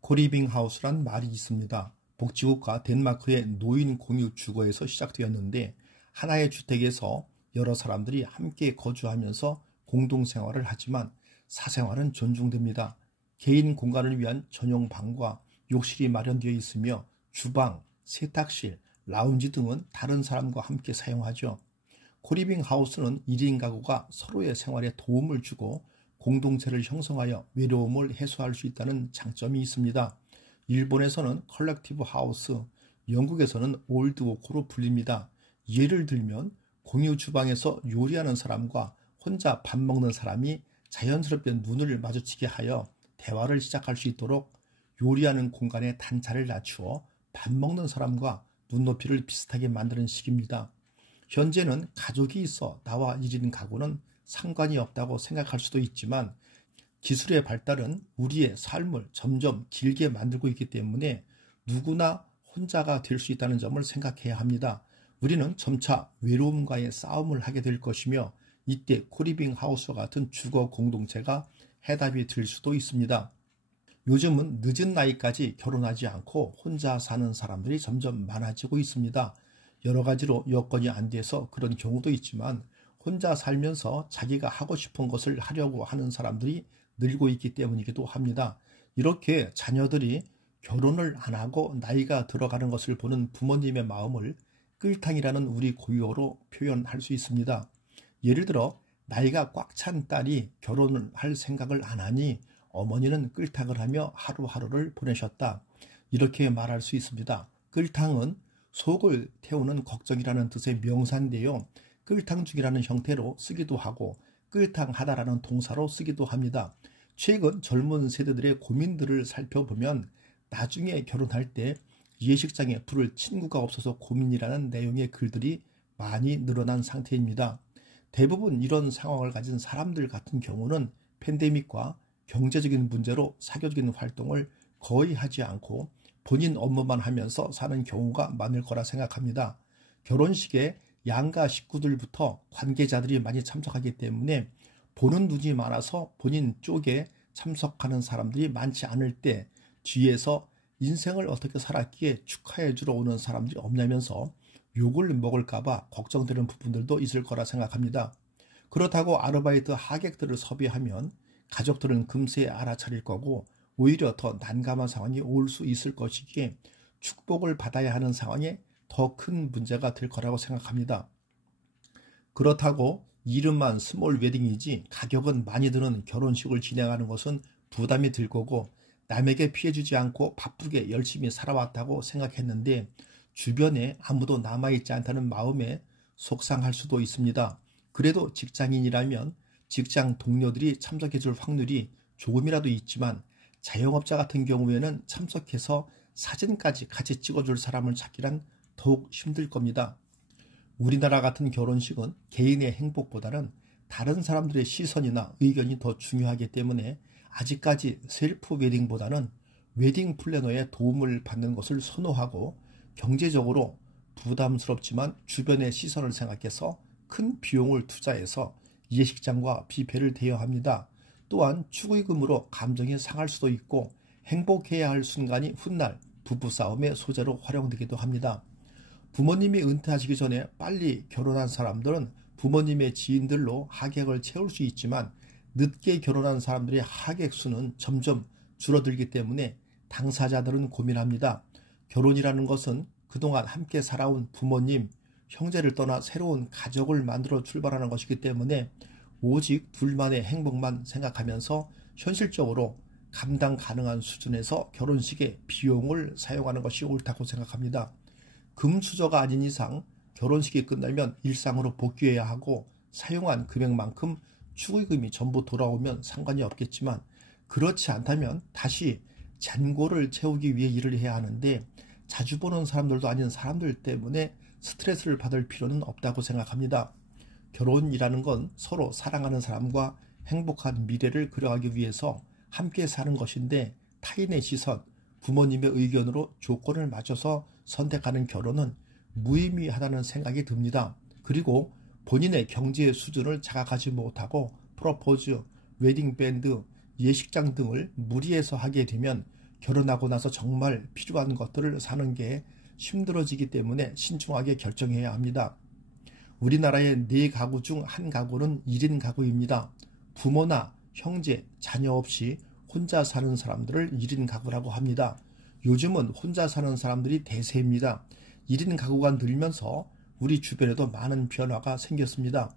코리빙 하우스란 말이 있습니다. 복지국가 덴마크의 노인 공유 주거에서 시작되었는데 하나의 주택에서 여러 사람들이 함께 거주하면서 공동생활을 하지만 사생활은 존중됩니다. 개인 공간을 위한 전용 방과 욕실이 마련되어 있으며 주방, 세탁실, 라운지 등은 다른 사람과 함께 사용하죠. 코리빙 하우스는 1인 가구가 서로의 생활에 도움을 주고 공동체를 형성하여 외로움을 해소할 수 있다는 장점이 있습니다. 일본에서는 컬렉티브 하우스, 영국에서는 올드워크로 불립니다. 예를 들면 공유 주방에서 요리하는 사람과 혼자 밥 먹는 사람이 자연스럽게 눈을 마주치게 하여 대화를 시작할 수 있도록 요리하는 공간의 단차를 낮추어 밥 먹는 사람과 눈높이를 비슷하게 만드는 식입니다. 현재는 가족이 있어 나와 1인 가구는 상관이 없다고 생각할 수도 있지만 기술의 발달은 우리의 삶을 점점 길게 만들고 있기 때문에 누구나 혼자가 될 수 있다는 점을 생각해야 합니다. 우리는 점차 외로움과의 싸움을 하게 될 것이며 이때 코리빙 하우스와 같은 주거 공동체가 해답이 될 수도 있습니다. 요즘은 늦은 나이까지 결혼하지 않고 혼자 사는 사람들이 점점 많아지고 있습니다. 여러 가지로 여건이 안 돼서 그런 경우도 있지만 혼자 살면서 자기가 하고 싶은 것을 하려고 하는 사람들이 늘고 있기 때문이기도 합니다. 이렇게 자녀들이 결혼을 안 하고 나이가 들어가는 것을 보는 부모님의 마음을 끌탕이라는 우리 고유어로 표현할 수 있습니다. 예를 들어 나이가 꽉 찬 딸이 결혼을 할 생각을 안 하니 어머니는 끌탕을 하며 하루하루를 보내셨다. 이렇게 말할 수 있습니다. 끌탕은 속을 태우는 걱정이라는 뜻의 명사인데요. 끌탕죽이라는 형태로 쓰기도 하고 끌탕하다라는 동사로 쓰기도 합니다. 최근 젊은 세대들의 고민들을 살펴보면 나중에 결혼할 때 예식장에 부를 친구가 없어서 고민이라는 내용의 글들이 많이 늘어난 상태입니다. 대부분 이런 상황을 가진 사람들 같은 경우는 팬데믹과 경제적인 문제로 사교적인 활동을 거의 하지 않고 본인 업무만 하면서 사는 경우가 많을 거라 생각합니다. 결혼식에 양가 식구들부터 관계자들이 많이 참석하기 때문에 보는 눈이 많아서 본인 쪽에 참석하는 사람들이 많지 않을 때 뒤에서 인생을 어떻게 살았기에 축하해 주러 오는 사람들이 없냐면서 욕을 먹을까봐 걱정되는 부분들도 있을 거라 생각합니다. 그렇다고 아르바이트 하객들을 섭외하면 가족들은 금세 알아차릴 거고 오히려 더 난감한 상황이 올 수 있을 것이기에 축복을 받아야 하는 상황에 더 큰 문제가 될 거라고 생각합니다. 그렇다고 이름만 스몰 웨딩이지 가격은 많이 드는 결혼식을 진행하는 것은 부담이 들 거고 남에게 피해주지 않고 바쁘게 열심히 살아왔다고 생각했는데 주변에 아무도 남아있지 않다는 마음에 속상할 수도 있습니다. 그래도 직장인이라면 직장 동료들이 참석해줄 확률이 조금이라도 있지만 자영업자 같은 경우에는 참석해서 사진까지 같이 찍어줄 사람을 찾기란 더욱 힘들 겁니다. 우리나라 같은 결혼식은 개인의 행복보다는 다른 사람들의 시선이나 의견이 더 중요하기 때문에 아직까지 셀프 웨딩보다는 웨딩 플래너의 도움을 받는 것을 선호하고 경제적으로 부담스럽지만 주변의 시선을 생각해서 큰 비용을 투자해서 예식장과 뷔페를 대여합니다. 또한 축의금으로 감정이 상할 수도 있고 행복해야 할 순간이 훗날 부부싸움의 소재로 활용되기도 합니다. 부모님이 은퇴하시기 전에 빨리 결혼한 사람들은 부모님의 지인들로 하객을 채울 수 있지만 늦게 결혼한 사람들의 하객 수는 점점 줄어들기 때문에 당사자들은 고민합니다. 결혼이라는 것은 그동안 함께 살아온 부모님, 형제를 떠나 새로운 가족을 만들어 출발하는 것이기 때문에 오직 둘만의 행복만 생각하면서 현실적으로 감당 가능한 수준에서 결혼식에 비용을 사용하는 것이 옳다고 생각합니다. 금수저가 아닌 이상 결혼식이 끝나면 일상으로 복귀해야 하고 사용한 금액만큼 축의금이 전부 돌아오면 상관이 없겠지만 그렇지 않다면 다시 잔고를 채우기 위해 일을 해야 하는데 자주 보는 사람들도 아닌 사람들 때문에 스트레스를 받을 필요는 없다고 생각합니다. 결혼이라는 건 서로 사랑하는 사람과 행복한 미래를 그려가기 위해서 함께 사는 것인데 타인의 시선, 부모님의 의견으로 조건을 맞춰서 선택하는 결혼은 무의미하다는 생각이 듭니다. 그리고 본인의 경제 수준을 자각하지 못하고 프로포즈, 웨딩밴드, 예식장 등을 무리해서 하게 되면 결혼하고 나서 정말 필요한 것들을 사는 게 힘들어지기 때문에 신중하게 결정해야 합니다. 우리나라의 4가구 중 1가구는 1인 가구입니다. 부모나 형제, 자녀 없이 혼자 사는 사람들을 1인 가구라고 합니다. 요즘은 혼자 사는 사람들이 대세입니다. 1인 가구가 늘면서 우리 주변에도 많은 변화가 생겼습니다.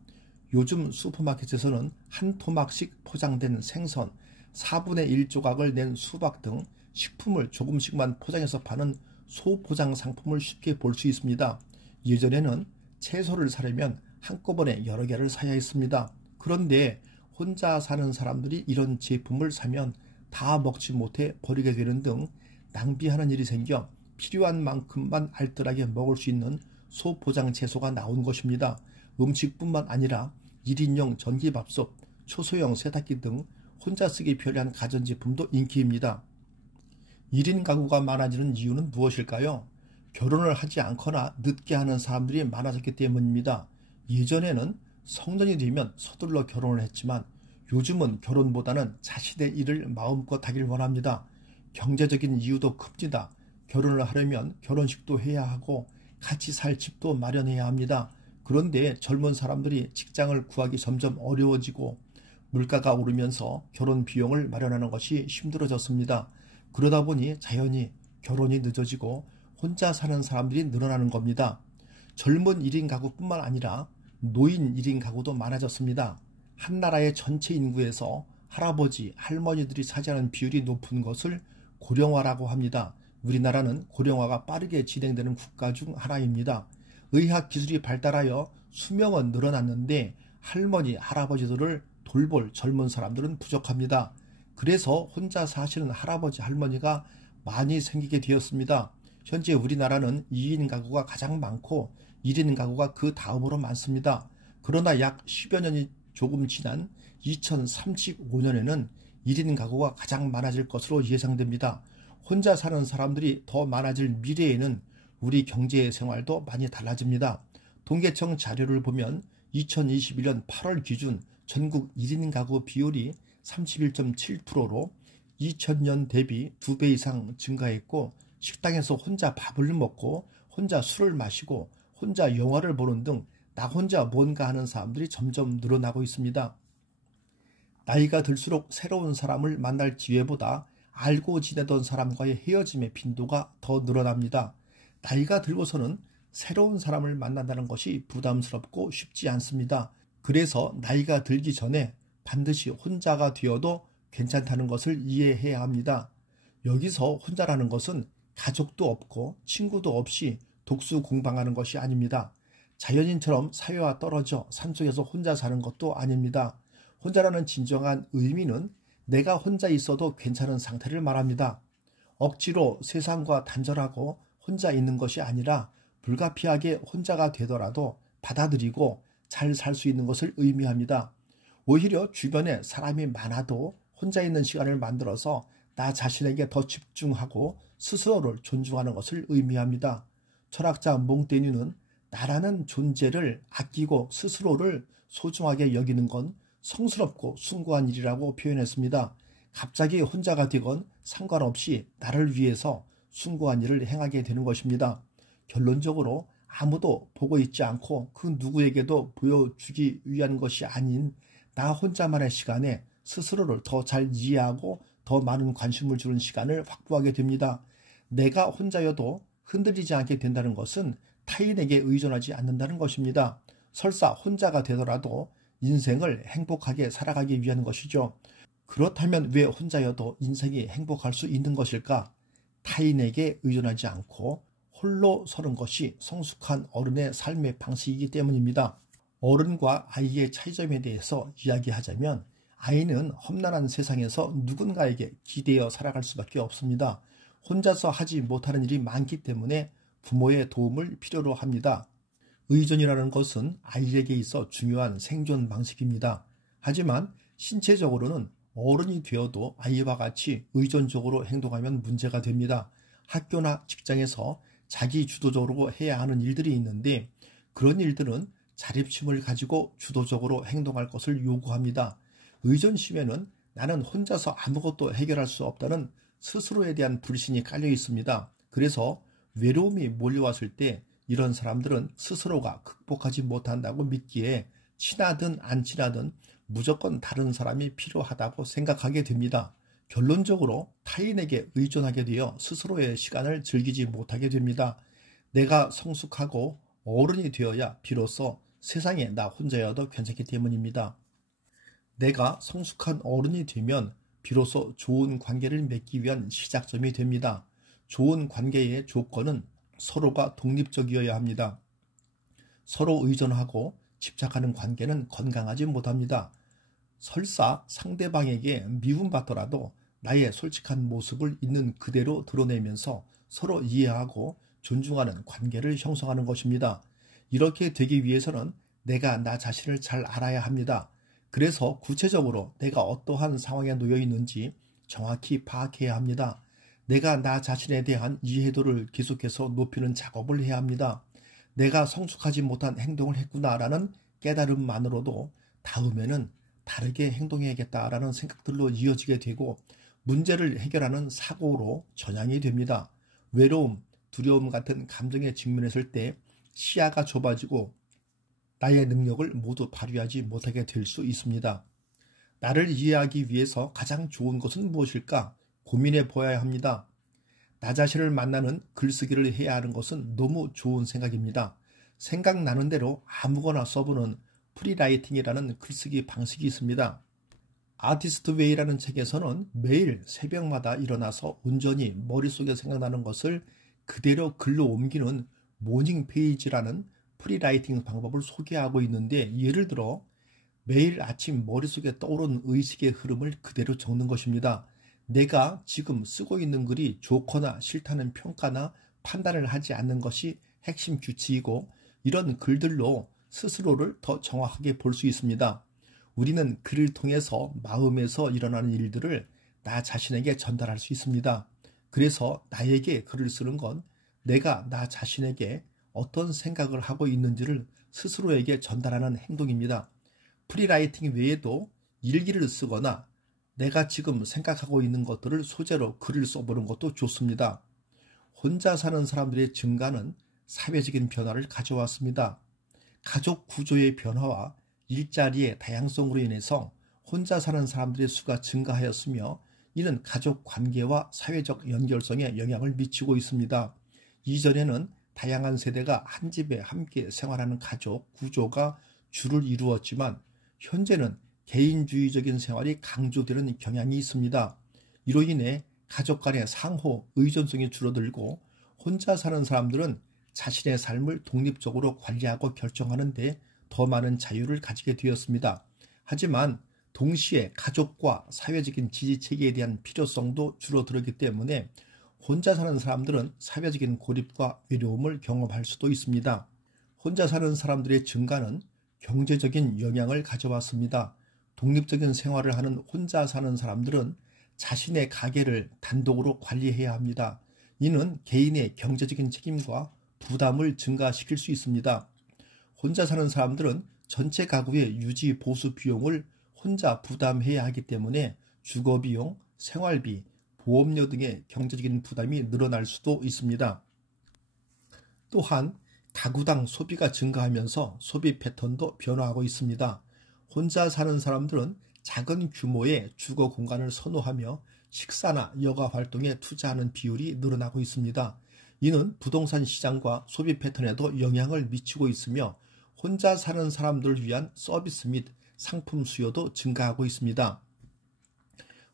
요즘 슈퍼마켓에서는 한 토막씩 포장된 생선, 4분의 1 조각을 낸 수박 등 식품을 조금씩만 포장해서 파는 소포장 상품을 쉽게 볼 수 있습니다. 예전에는 채소를 사려면 한꺼번에 여러 개를 사야 했습니다. 그런데 혼자 사는 사람들이 이런 제품을 사면 다 먹지 못해 버리게 되는 등 낭비하는 일이 생겨 필요한 만큼만 알뜰하게 먹을 수 있는 소포장 채소가 나온 것입니다. 음식뿐만 아니라 1인용 전기밥솥, 초소형 세탁기 등 혼자 쓰기 편리한 가전제품도 인기입니다. 1인 가구가 많아지는 이유는 무엇일까요? 결혼을 하지 않거나 늦게 하는 사람들이 많아졌기 때문입니다. 예전에는 성년이 되면 서둘러 결혼을 했지만 요즘은 결혼보다는 자신의 일을 마음껏 하길 원합니다. 경제적인 이유도 큽니다. 결혼을 하려면 결혼식도 해야 하고 같이 살 집도 마련해야 합니다. 그런데 젊은 사람들이 직장을 구하기 점점 어려워지고 물가가 오르면서 결혼 비용을 마련하는 것이 힘들어졌습니다. 그러다 보니 자연히 결혼이 늦어지고 혼자 사는 사람들이 늘어나는 겁니다. 젊은 1인 가구뿐만 아니라 노인 1인 가구도 많아졌습니다. 한 나라의 전체 인구에서 할아버지, 할머니들이 차지하는 비율이 높은 것을 고령화라고 합니다. 우리나라는 고령화가 빠르게 진행되는 국가 중 하나입니다. 의학 기술이 발달하여 수명은 늘어났는데 할머니, 할아버지들을 돌볼 젊은 사람들은 부족합니다. 그래서 혼자 사시는 할아버지, 할머니가 많이 생기게 되었습니다. 현재 우리나라는 2인 가구가 가장 많고 1인 가구가 그 다음으로 많습니다. 그러나 약 10여 년이 조금 지난 2035년에는 1인 가구가 가장 많아질 것으로 예상됩니다. 혼자 사는 사람들이 더 많아질 미래에는 우리 경제 생활도 많이 달라집니다. 통계청 자료를 보면 2021년 8월 기준 전국 1인 가구 비율이 31.7%로 2000년 대비 2배 이상 증가했고 식당에서 혼자 밥을 먹고 혼자 술을 마시고 혼자 영화를 보는 등 나 혼자 뭔가 하는 사람들이 점점 늘어나고 있습니다. 나이가 들수록 새로운 사람을 만날 기회보다 알고 지내던 사람과의 헤어짐의 빈도가 더 늘어납니다. 나이가 들고서는 새로운 사람을 만난다는 것이 부담스럽고 쉽지 않습니다. 그래서 나이가 들기 전에 반드시 혼자가 되어도 괜찮다는 것을 이해해야 합니다. 여기서 혼자라는 것은 가족도 없고 친구도 없이 독수공방하는 것이 아닙니다. 자연인처럼 사회와 떨어져 산속에서 혼자 사는 것도 아닙니다. 혼자라는 진정한 의미는 내가 혼자 있어도 괜찮은 상태를 말합니다. 억지로 세상과 단절하고 혼자 있는 것이 아니라 불가피하게 혼자가 되더라도 받아들이고 잘 살 수 있는 것을 의미합니다. 오히려 주변에 사람이 많아도 혼자 있는 시간을 만들어서 나 자신에게 더 집중하고 스스로를 존중하는 것을 의미합니다. 철학자 몽테뉴는 나라는 존재를 아끼고 스스로를 소중하게 여기는 건 성스럽고 숭고한 일이라고 표현했습니다. 갑자기 혼자가 되건 상관없이 나를 위해서 숭고한 일을 행하게 되는 것입니다. 결론적으로 아무도 보고 있지 않고 그 누구에게도 보여주기 위한 것이 아닌 나 혼자만의 시간에 스스로를 더 잘 이해하고 더 많은 관심을 주는 시간을 확보하게 됩니다. 내가 혼자여도 흔들리지 않게 된다는 것은 타인에게 의존하지 않는다는 것입니다. 설사 혼자가 되더라도 인생을 행복하게 살아가기 위한 것이죠. 그렇다면 왜 혼자여도 인생이 행복할 수 있는 것일까? 타인에게 의존하지 않고 홀로 서는 것이 성숙한 어른의 삶의 방식이기 때문입니다. 어른과 아이의 차이점에 대해서 이야기하자면 아이는 험난한 세상에서 누군가에게 기대어 살아갈 수밖에 없습니다. 혼자서 하지 못하는 일이 많기 때문에 부모의 도움을 필요로 합니다. 의존이라는 것은 아이에게 있어 중요한 생존 방식입니다. 하지만 신체적으로는 어른이 되어도 아이와 같이 의존적으로 행동하면 문제가 됩니다. 학교나 직장에서 자기 주도적으로 해야 하는 일들이 있는데 그런 일들은 자립심을 가지고 주도적으로 행동할 것을 요구합니다. 의존심에는 나는 혼자서 아무것도 해결할 수 없다는 스스로에 대한 불신이 깔려 있습니다. 그래서 외로움이 몰려왔을 때 이런 사람들은 스스로가 극복하지 못한다고 믿기에 친하든 안 친하든 무조건 다른 사람이 필요하다고 생각하게 됩니다. 결론적으로 타인에게 의존하게 되어 스스로의 시간을 즐기지 못하게 됩니다. 내가 성숙하고 어른이 되어야 비로소 세상에 나 혼자여도 괜찮기 때문입니다. 내가 성숙한 어른이 되면 비로소 좋은 관계를 맺기 위한 시작점이 됩니다. 좋은 관계의 조건은 서로가 독립적이어야 합니다. 서로 의존하고 집착하는 관계는 건강하지 못합니다. 설사 상대방에게 미움받더라도 나의 솔직한 모습을 있는 그대로 드러내면서 서로 이해하고 존중하는 관계를 형성하는 것입니다. 이렇게 되기 위해서는 내가 나 자신을 잘 알아야 합니다. 그래서 구체적으로 내가 어떠한 상황에 놓여 있는지 정확히 파악해야 합니다. 내가 나 자신에 대한 이해도를 계속해서 높이는 작업을 해야 합니다. 내가 성숙하지 못한 행동을 했구나라는 깨달음만으로도 다음에는 다르게 행동해야겠다라는 생각들로 이어지게 되고 문제를 해결하는 사고로 전향이 됩니다. 외로움, 두려움 같은 감정에 직면했을 때 시야가 좁아지고 나의 능력을 모두 발휘하지 못하게 될 수 있습니다. 나를 이해하기 위해서 가장 좋은 것은 무엇일까 고민해 보아야 합니다. 나 자신을 만나는 글쓰기를 해야 하는 것은 너무 좋은 생각입니다. 생각나는 대로 아무거나 써보는 프리라이팅이라는 글쓰기 방식이 있습니다. 아티스트 웨이라는 책에서는 매일 새벽마다 일어나서 온전히 머릿속에 생각나는 것을 그대로 글로 옮기는 모닝 페이지라는 프리라이팅 방법을 소개하고 있는데 예를 들어 매일 아침 머릿속에 떠오르는 의식의 흐름을 그대로 적는 것입니다. 내가 지금 쓰고 있는 글이 좋거나 싫다는 평가나 판단을 하지 않는 것이 핵심 규칙이고 이런 글들로 스스로를 더 정확하게 볼 수 있습니다. 우리는 글을 통해서 마음에서 일어나는 일들을 나 자신에게 전달할 수 있습니다. 그래서 나에게 글을 쓰는 건 내가 나 자신에게 어떤 생각을 하고 있는지를 스스로에게 전달하는 행동입니다. 프리라이팅 외에도 일기를 쓰거나 내가 지금 생각하고 있는 것들을 소재로 글을 써보는 것도 좋습니다. 혼자 사는 사람들의 증가는 사회적인 변화를 가져왔습니다. 가족 구조의 변화와 일자리의 다양성으로 인해서 혼자 사는 사람들의 수가 증가하였으며 이는 가족 관계와 사회적 연결성에 영향을 미치고 있습니다. 이전에는 다양한 세대가 한 집에 함께 생활하는 가족 구조가 주를 이루었지만 현재는 개인주의적인 생활이 강조되는 경향이 있습니다. 이로 인해 가족 간의 상호 의존성이 줄어들고 혼자 사는 사람들은 자신의 삶을 독립적으로 관리하고 결정하는 데 더 많은 자유를 가지게 되었습니다. 하지만 동시에 가족과 사회적인 지지체계에 대한 필요성도 줄어들었기 때문에 혼자 사는 사람들은 사회적인 고립과 외로움을 경험할 수도 있습니다. 혼자 사는 사람들의 증가는 경제적인 영향을 가져왔습니다. 독립적인 생활을 하는 혼자 사는 사람들은 자신의 가계를 단독으로 관리해야 합니다. 이는 개인의 경제적인 책임과 부담을 증가시킬 수 있습니다. 혼자 사는 사람들은 전체 가구의 유지 보수 비용을 혼자 부담해야 하기 때문에 주거비용, 생활비, 보험료 등의 경제적인 부담이 늘어날 수도 있습니다. 또한 가구당 소비가 증가하면서 소비 패턴도 변화하고 있습니다. 혼자 사는 사람들은 작은 규모의 주거 공간을 선호하며 식사나 여가 활동에 투자하는 비율이 늘어나고 있습니다. 이는 부동산 시장과 소비 패턴에도 영향을 미치고 있으며 혼자 사는 사람들을 위한 서비스 및 상품 수요도 증가하고 있습니다.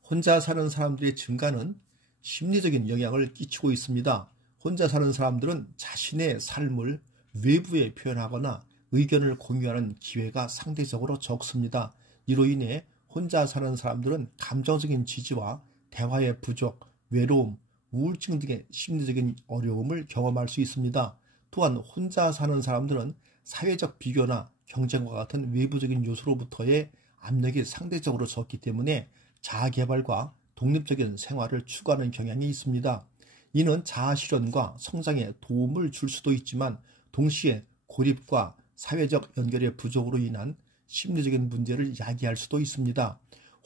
혼자 사는 사람들의 증가는 심리적인 영향을 끼치고 있습니다. 혼자 사는 사람들은 자신의 삶을 외부에 표현하거나 의견을 공유하는 기회가 상대적으로 적습니다. 이로 인해 혼자 사는 사람들은 감정적인 지지와 대화의 부족, 외로움, 우울증 등의 심리적인 어려움을 경험할 수 있습니다. 또한 혼자 사는 사람들은 사회적 비교나 경쟁과 같은 외부적인 요소로부터의 압력이 상대적으로 적기 때문에 자아개발과 독립적인 생활을 추구하는 경향이 있습니다. 이는 자아 실현과 성장에 도움을 줄 수도 있지만 동시에 고립과 사회적 연결의 부족으로 인한 심리적인 문제를 야기할 수도 있습니다.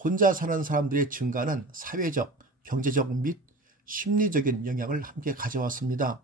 혼자 사는 사람들의 증가는 사회적, 경제적 및 심리적인 영향을 함께 가져왔습니다.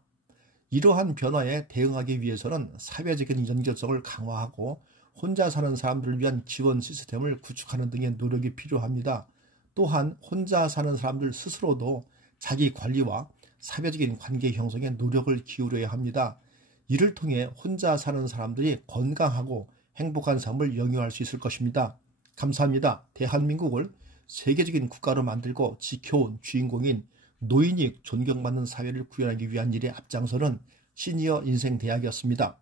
이러한 변화에 대응하기 위해서는 사회적인 연결성을 강화하고 혼자 사는 사람들을 위한 지원 시스템을 구축하는 등의 노력이 필요합니다. 또한 혼자 사는 사람들 스스로도 자기 관리와 사회적인 관계 형성에 노력을 기울여야 합니다. 이를 통해 혼자 사는 사람들이 건강하고 행복한 삶을 영위할 수 있을 것입니다. 감사합니다. 대한민국을 세계적인 국가로 만들고 지켜온 주인공인 노인이 존경받는 사회를 구현하기 위한 일에 앞장서는 시니어 인생대학이었습니다.